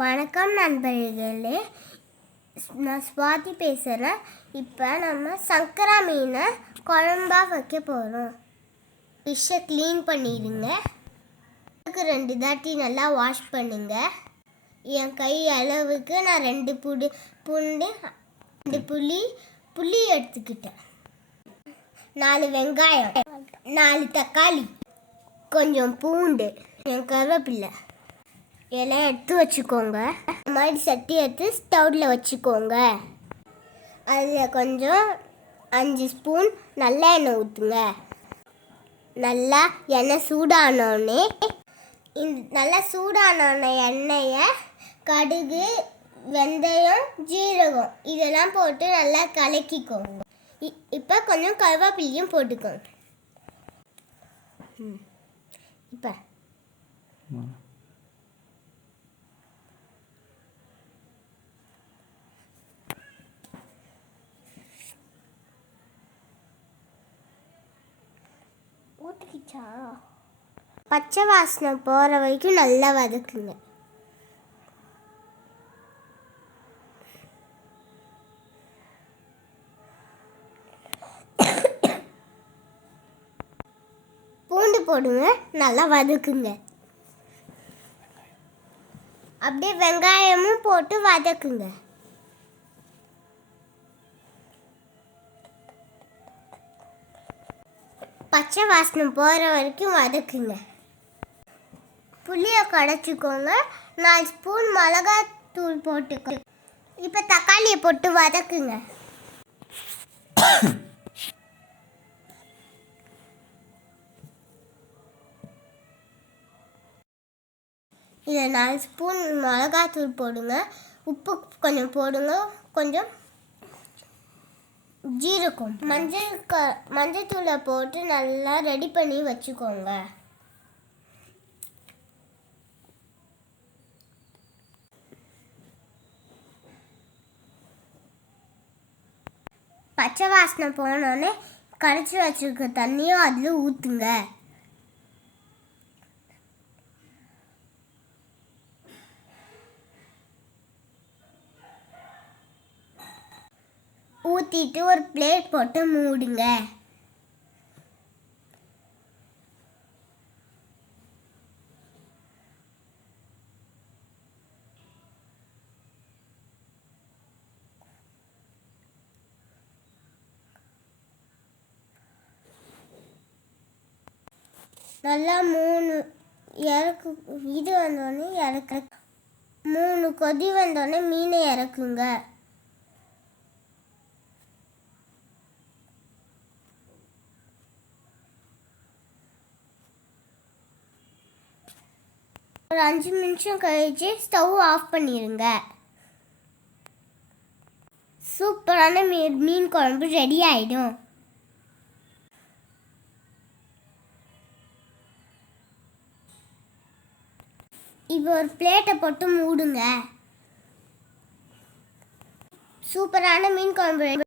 வணக்கம் நண்பர்களே, நான் ஸ்வாதி பேசுகிறேன். இப்போ நம்ம சங்கரா மீனை குழம்பா வைக்க போகிறோம். ஃபிஷ்ஷை க்ளீன் பண்ணிடுங்க. 2 தாட்டி நல்லா வாஷ் பண்ணுங்க. என் கை அளவுக்கு நான் 2 பூண்டு 2 புளி எடுத்துக்கிட்டேன். 4 வெங்காயம், 4 தக்காளி, கொஞ்சம் பூண்டு, என் கருவேப்பில்லை எல்லாம் எடுத்து வச்சுக்கோங்க. இந்த மாதிரி சட்டி எடுத்து ஸ்டவ்வில் வச்சுக்கோங்க. அதில் கொஞ்சம் 5 ஸ்பூன் நல்ல எண்ணெய் ஊற்றுங்க. நல்லா எண்ணெய் சூடானோடனே நல்லா சூடான எண்ணெயை கடுகு, வெந்தயம், ஜீரகம் இதெல்லாம் போட்டு நல்லா கலக்கிக்கோங்க. இப்போ கொஞ்சம் கருவேப்பிலையும் போட்டுக்கோங்க. இப்போ பச்சை வாசனை போகிற வரைக்கும் நல்லா வதக்குங்க. பூண்டு போடுங்க, நல்லா வதக்குங்க. அப்படியே வெங்காயமும் போட்டு வதக்குங்க. பச்சை வாசனை போகிற வரைக்கும் வதக்குங்க. புளியை கடைச்சிக்கோங்க. 4 ஸ்பூன் மிளகாத்தூள் போட்டுக்கோங்க. இப்போ தக்காளியை போட்டு வதக்குங்க. இதில் 4 ஸ்பூன் மிளகாத்தூள் போடுங்க. உப்பு கொஞ்சம் போடுங்க. கொஞ்சம் ஜீரகம், மஞ்சத்தூளை போட்டு நல்லா ரெடி பண்ணி வச்சுக்கோங்க. பச்சை வாசனை போனோடனே கரைச்சி வச்சுருக்க தண்ணியும் அதில் ஊற்றுங்க. ஊற்றிட்டு ஒரு பிளேட் போட்டு மூடுங்க. நல்லா 3 இது வந்தோடனே 3 கொதி வந்தோடனே மீனை இறக்குங்க. ஒரு 5 நிமிஷம் கழிச்சு ஸ்டவ் ஆஃப் பண்ணிடுங்க. சூப்பரான மீன் குழம்பு ரெடி ஆகிடும். இப்போ ஒரு பிளேட்டை போட்டு மூடுங்க. சூப்பரான மீன் குழம்பு